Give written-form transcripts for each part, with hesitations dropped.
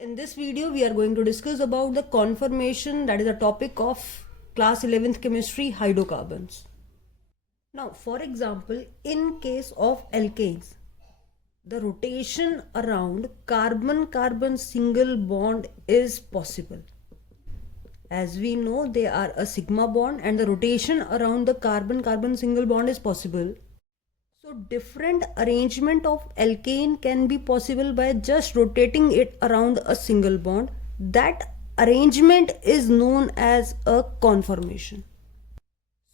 In this video, we are going to discuss about the conformation, that is a topic of class 11th chemistry, hydrocarbons. Now, for example, in case of alkanes, the rotation around carbon-carbon single bond is possible. As we know, they are a sigma bond and the rotation around the carbon-carbon single bond is possible. So different arrangement of alkane can be possible by just rotating it around a single bond. That arrangement is known as a conformation.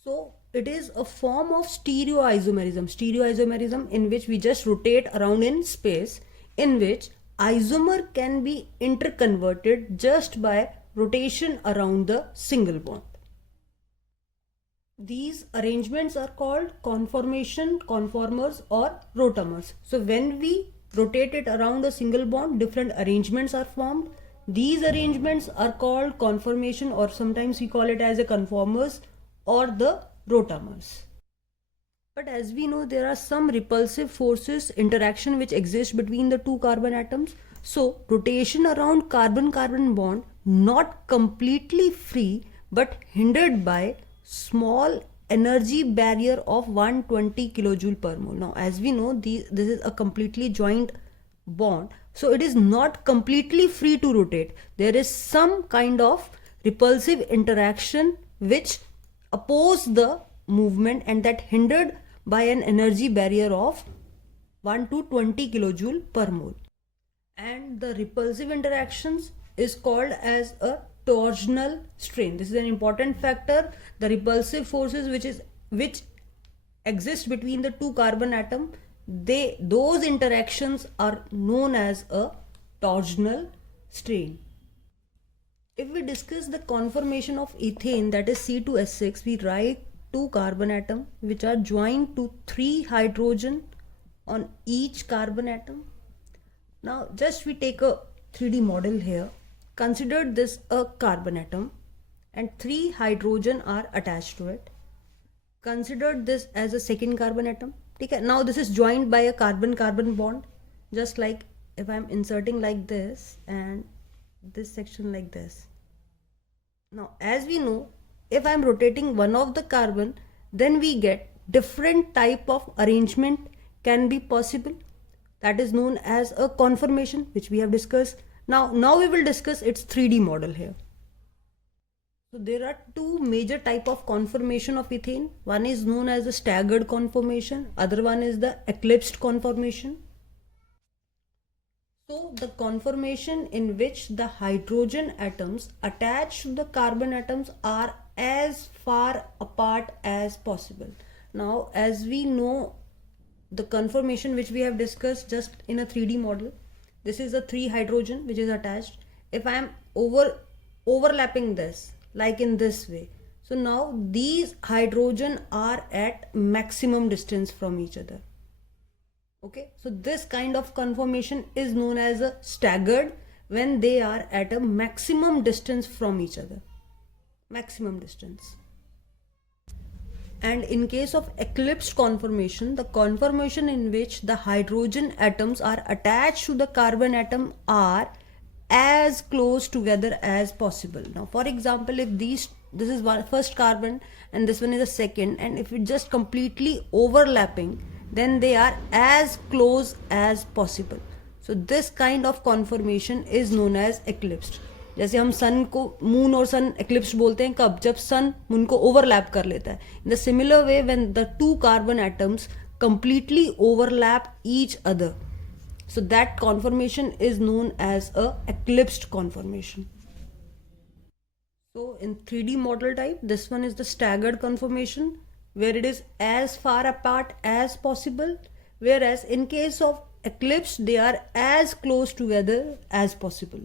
So it is a form of stereoisomerism in which we just rotate around in space, in which isomer can be interconverted just by rotation around the single bond. These arrangements are called conformation, conformers or rotamers. So when we rotate it around a single bond, different arrangements are formed. These arrangements are called conformation, or sometimes we call it as a conformers or the rotamers. But as we know, there are some repulsive forces interaction which exist between the two carbon atoms. So rotation around carbon-carbon bond not completely free but hindered by small energy barrier of 120 kilojoule per mole. Now as we know, this is a completely joined bond, so it is not completely free to rotate. There is some kind of repulsive interaction which oppose the movement, and that hindered by an energy barrier of 1 to 20 kilojoule per mole. And the repulsive interactions is called as a torsional strain. This is an important factor. The repulsive forces which exist between the two carbon atom, those interactions are known as a torsional strain. If we discuss the conformation of ethane, that is C2H6, we write two carbon atom which are joined to 3 hydrogen on each carbon atom. Now just we take a 3D model here. Consider this a carbon atom and 3 hydrogen are attached to it. Consider this as a second carbon atom. Okay, now this is joined by a carbon-carbon bond, just like if I am inserting like this and this section like this. Now as we know, if I am rotating one of the carbon, then we get different type of arrangement can be possible. That is known as a conformation, which we have discussed. Now we will discuss its 3D model here. So there are two major type of conformation of ethane. One is known as the staggered conformation, other one is the eclipsed conformation. So the conformation in which the hydrogen atoms attached to the carbon atoms are as far apart as possible. Now as we know, the conformation which we have discussed just in a 3D model, this is a 3 hydrogen which is attached. If I am overlapping this like in this way, so now these hydrogen are at maximum distance from each other. Okay, so this kind of conformation is known as a staggered, when they are at a maximum distance from each other. Maximum distance. And in case of eclipsed conformation, the conformation in which the hydrogen atoms are attached to the carbon atom are as close together as possible. Now for example, if this is one first carbon and this one is a second, and if it just completely overlapping, then they are as close as possible. So this kind of conformation is known as eclipsed. जैसे हम सन को moon और सन eclipse बोलते हैं कब, जब sun moon को overlap कर लेता है. In the similar way when the two carbon atoms completely overlap each other, so that conformation is known as a eclipsed conformation. So in 3D model type, this one is the staggered conformation, where it is as far apart as possible, whereas in case of eclipse, they are as close together as possible.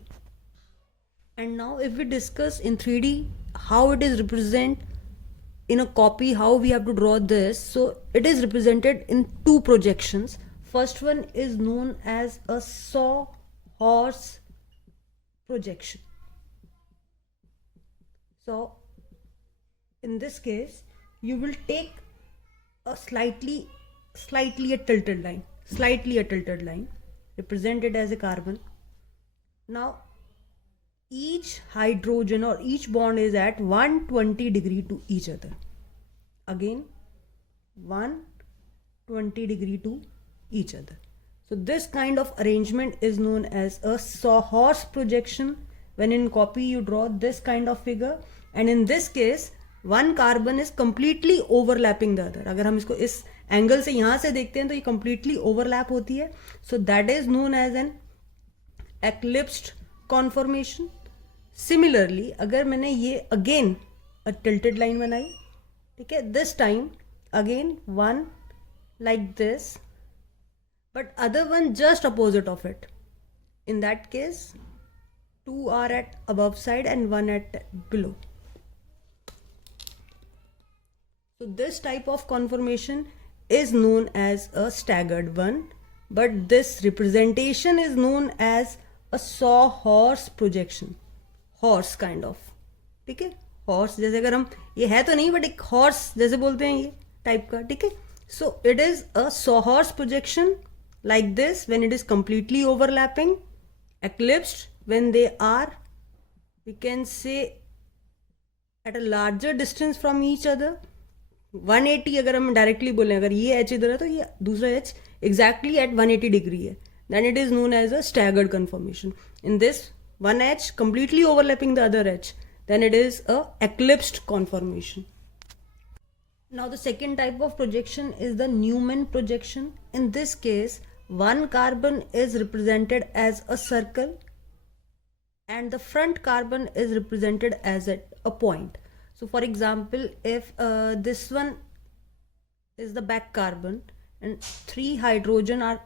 And now if we discuss in 3D how it is represented in a copy, how we have to draw this, so it is represented in two projections. First one is known as a sawhorse projection. So in this case, you will take a slightly a tilted line, represented as a carbon. Now each hydrogen or each bond is at 120 degree to each other. Again 120 degree to each other. So this kind of arrangement is known as a sawhorse projection. When in copy you draw this kind of figure, and in this case one carbon is completely overlapping the other. अगर हम इसको इस angle से यहाँ से देखते हैं तो ये completely overlap होती है. So that is known as an eclipsed conformation. Similarly अगर मैंने ये again a tilted line बनाई, ठीक है, this time again one like this, but other one just opposite of it. In that case two are at above side and one at below. So this type of conformation is known as a staggered one, but this representation is known as a sawhorse projection. Horse kind of, ठीक है, horse जैसे अगर हम, ये है तो नहीं but एक horse जैसे बोलते हैं ये टाइप का, ठीक है. So it is a sawhorse projection like this when it is completely overlapping, eclipsed when they are, we can say, at a larger distance from each other. 180 अगर हम डायरेक्टली बोलें, अगर ये एच इधर है तो ये दूसरा एच एग्जैक्टली एट 180 डिग्री है, then it is known as a staggered conformation. In this one edge completely overlapping the other edge, then it is a eclipsed conformation. Now the second type of projection is the Newman projection. In this case one carbon is represented as a circle and the front carbon is represented as a point. So for example, if this one is the back carbon and 3 hydrogen are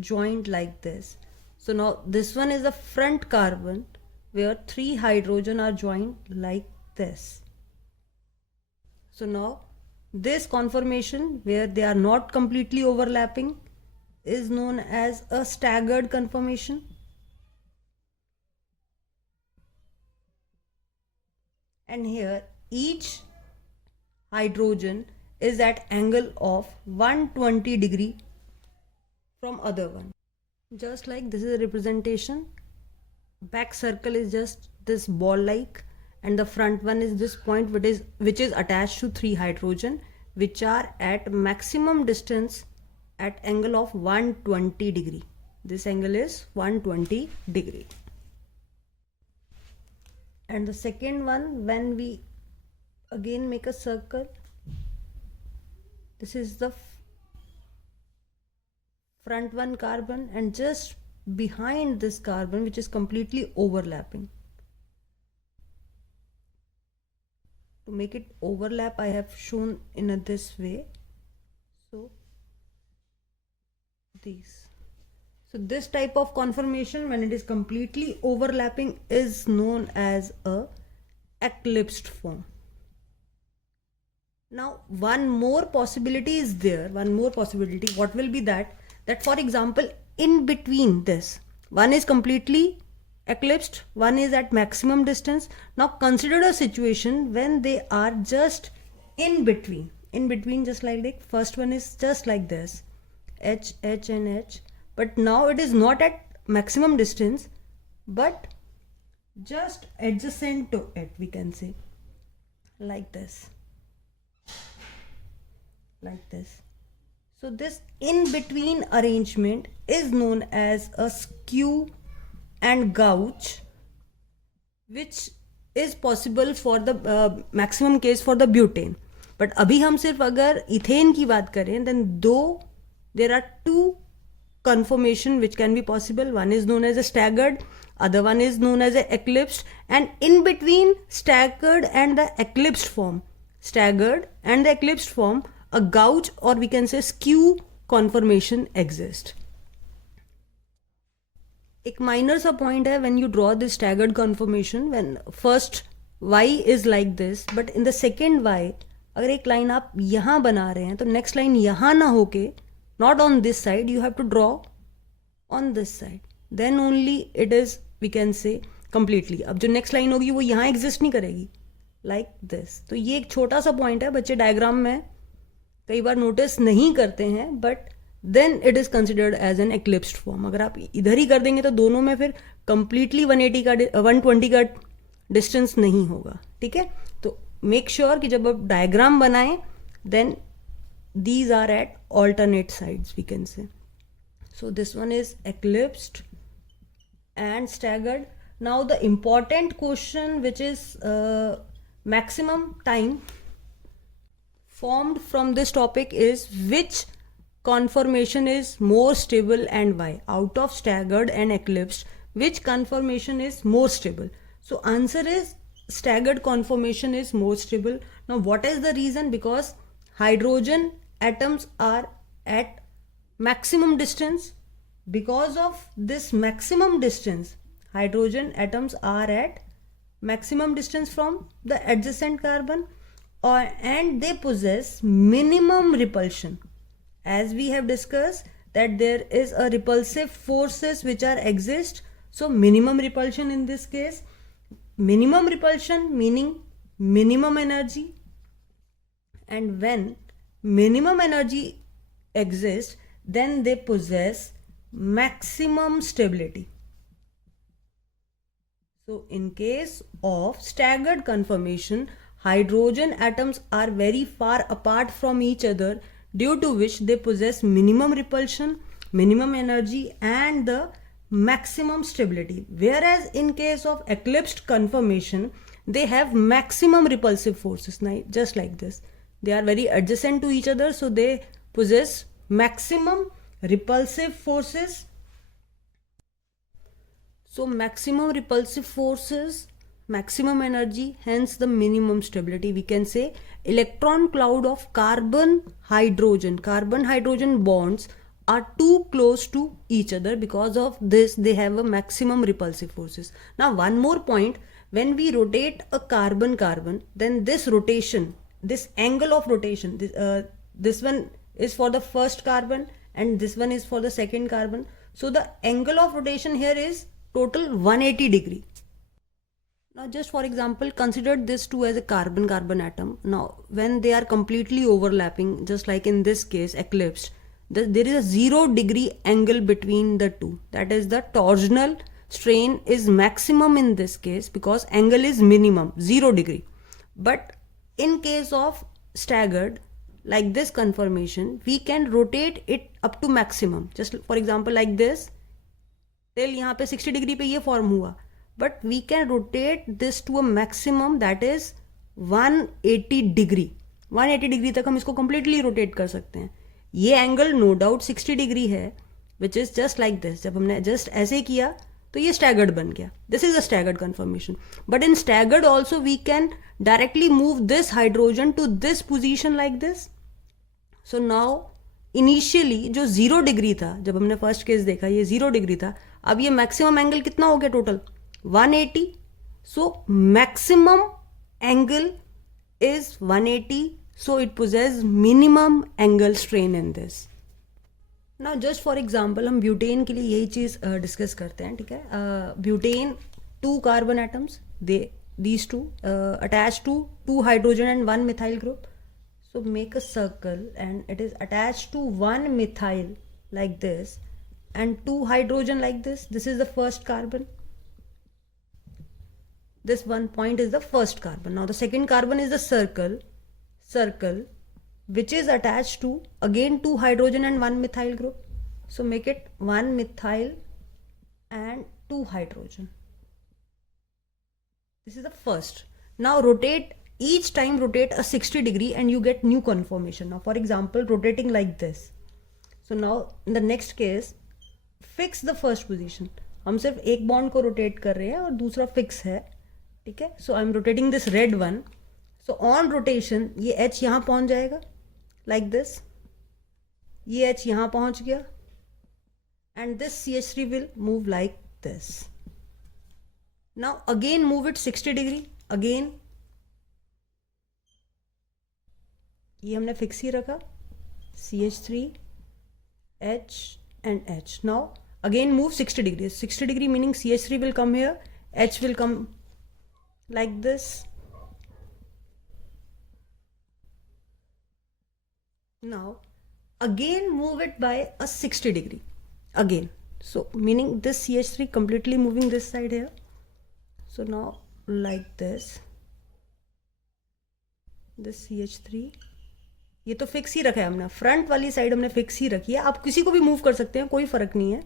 joined like this. So now this one is the front carbon where 3 hydrogen are joined like this. So now this conformation where they are not completely overlapping is known as a staggered conformation. And here each hydrogen is at angle of 120 degree from other one. Just like this is a representation, back circle is just this ball like and the front one is this point which is attached to 3 hydrogen which are at maximum distance at angle of 120 degree. This angle is 120 degree. And the second one, when we again make a circle, this is the front one carbon and just behind this carbon which is completely overlapping. To make it overlap I have shown in this way. So these. So this type of conformation when it is completely overlapping is known as a eclipsed form. Now one more possibility is there, one more possibility. What will be that? That for example in between this, one is completely eclipsed, one is at maximum distance. Now consider a situation when they are just in between just like first one is just like this, H, H and H. But now it is not at maximum distance but just adjacent to it, we can say like this, like this. So this in between arrangement is known as a skew and gouge, which is possible for the maximum case for the butane. But अभी हम सिर्फ अगर ethane की बात करें, then though there are 2 conformation which can be possible, one is known as a staggered, other one is known as a eclipsed, and in between staggered and the eclipsed form, a gouge or we can say skew conformation exists. एक minor सा point है when you draw this staggered conformation, when first y is like this but in the second y अगर एक line आप यहाँ बना रहे हैं तो next line यहाँ ना होके not on this side, you have to draw on this side, then only it is, we can say, completely. अब जो next line होगी वो यहाँ exist नहीं करेगी like this. तो ये एक छोटा सा point है, बच्चे diagram में कई बार notice नहीं करते हैं, but then it is considered as an eclipsed form. अगर आप इधर ही कर देंगे तो दोनों में फिर कंप्लीटली 180 का 120 का डिस्टेंस नहीं होगा. ठीक है, तो मेक श्योर कि जब आप डायग्राम बनाएं then these are at alternate sides, we can say. So this one is eclipsed and staggered. Now the important question, which is maximum time formed from this topic, is which conformation is more stable and why? Out of staggered and eclipsed, which conformation is more stable? So answer is staggered conformation is more stable. Now what is the reason? Because hydrogen atoms are at maximum distance. Because of this maximum distance, hydrogen atoms are at maximum distance from the adjacent carbon, and they possess minimum repulsion. As we have discussed that there is a repulsive forces which are exist, so minimum repulsion in this case. Minimum repulsion meaning minimum energy, and when minimum energy exists, then they possess maximum stability. So in case of staggered conformation, hydrogen atoms are very far apart from each other, due to which they possess minimum repulsion, minimum energy, and the maximum stability. Whereas in case of eclipsed conformation, they have maximum repulsive forces, just like this. They are very adjacent to each other, so they possess maximum repulsive forces. So maximum repulsive forces, maximum energy, hence the minimum stability. We can say electron cloud of carbon hydrogen bonds are too close to each other. Because of this, they have a maximum repulsive forces. Now one more point, when we rotate a carbon, then this rotation, this angle of rotation, this one is for the first carbon and this one is for the second carbon. So the angle of rotation here is total 180 degree. Now just for example, consider this two as a carbon atom. Now when they are completely overlapping, just like in this case eclipsed, there is a 0 degree angle between the two. That is, the torsional strain is maximum in this case because angle is minimum 0 degree. But in case of staggered, like this conformation, we can rotate it up to maximum. Just for example like this, till यहाँ पे 60 degree पे ये form हुआ, but we can rotate this to a maximum, that is 180 degree. 180 degree तक हम इसको completely rotate कर सकते हैं. ये angle no doubt 60 degree है, which is just like this. जब हमने just ऐसे किया तो ये staggered बन गया. This is a staggered conformation. But in staggered also we can directly move this hydrogen to this position like this. So now initially जो 0 degree था, जब हमने first case देखा ये 0 degree था, अब ये maximum angle कितना हो गया total? 180. So maximum angle is 180. So it possesses minimum angle strain in this. Now just for example हम ब्यूटेन के लिए यही चीज़ डिस्कस करते हैं. ठीक है, butane 2 carbon atoms, these two attached to 2 hydrogen and 1 methyl group. So make a circle and it is attached to 1 methyl like this and 2 hydrogen like this. This is the first carbon. This one point is the first carbon. Now the second carbon is the circle which is attached to again 2 hydrogen and 1 methyl group. So make it 1 methyl and 2 hydrogen. This is the first. Now rotate, each time rotate a 60 degree and you get new conformation. Now for example rotating like this. So now in the next case fix the first position. हम सिर्फ एक bond को rotate कर रहे हैं और दूसरा fix है. ठीक है, so I am rotating this red one. So on rotation ये H यहाँ पहुँच जाएगा like this. ये H यहाँ पहुँच गया and this CH3 will move like this. Now again move it 60 degree. Again ये हमने फिक्स ही रखा, CH3 H and H. Now again move 60 degree. 60 degree meaning CH3 will come here, H will come like this. Now again move it by a 60 degree again. So meaning this CH3 completely moving this side here. So now like this CH3 ये तो fix ही रखा है हमने, front वाली side हमने fix ही रखी है. आप किसी को भी मूव कर सकते हैं, कोई फर्क नहीं है,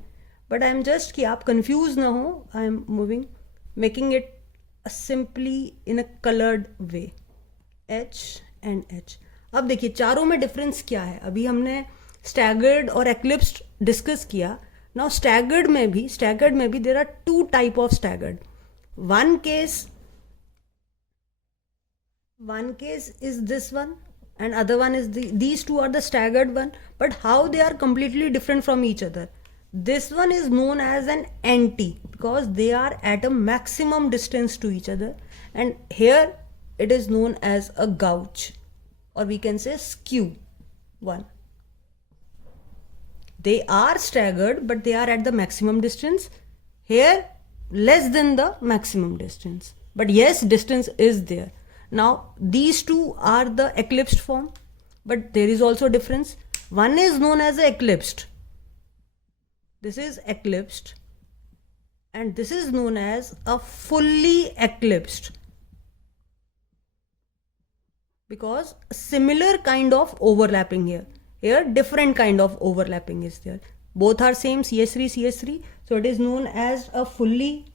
बट आई एम जस्ट कि आप कंफ्यूज ना हो, I am moving making it simply in a coloured way. H and H. अब देखिए चारों में डिफरेंस क्या है. अभी हमने स्टैगर्ड और एक्लिप्स्ड डिस्कस किया. नाउ स्टैगर्ड में भी there are two type of staggered. one case is this one and other one is these two are the staggered one, but how they are completely different from each other. This one is known as an anti because they are at a maximum distance to each other, and here it is known as a gouge, or we can say skew one. They are staggered but they are at the maximum distance, here less than the maximum distance, but yes, distance is there. Now these two are the eclipsed form, but there is also difference. One is known as eclipsed, this is eclipsed, and this is known as a fully eclipsed, because similar kind of overlapping here different kind of overlapping is there. Both are same CH3, so it is known as a fully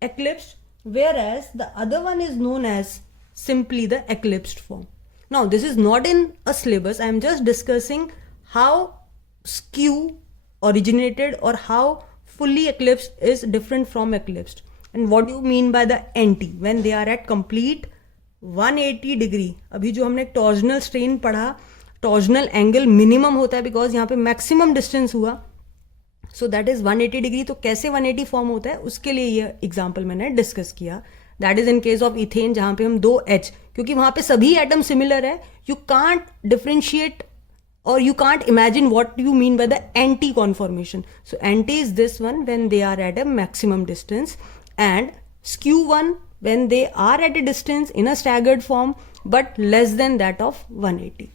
eclipsed, whereas the other one is known as simply the eclipsed form. Now this is not in a syllabus, I am just discussing how skew originated or how fully eclipsed is different from eclipsed, and what do you mean by the anti when they are at complete 180 degree. अभी जो हमने torsional strain पढ़ा, torsional angle minimum होता है because यहाँ पे maximum distance हुआ, so that is 180 degree. तो कैसे 180 फॉर्म होता है उसके लिए ये एग्जाम्पल मैंने डिस्कस किया. That is in case of ethane जहाँ पे हम 2H, क्योंकि वहाँ पे सभी एटम सिमिलर है, you can't differentiate or you can't imagine what you mean by the anti conformation. So anti is this one when they are at a maximum distance, and skew one when they are at a distance in a staggered form but less than that of 180.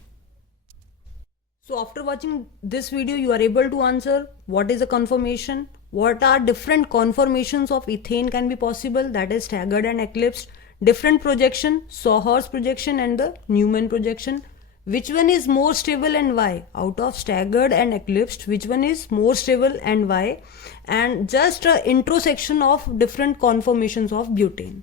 So after watching this video you are able to answer what is a conformation, what are different conformations of ethane can be possible, that is staggered and eclipsed, different projection, Sawhorse projection and the Newman projection. Which one is more stable and why? Out of staggered and eclipsed, which one is more stable and why? And just an intro section of different conformations of butane.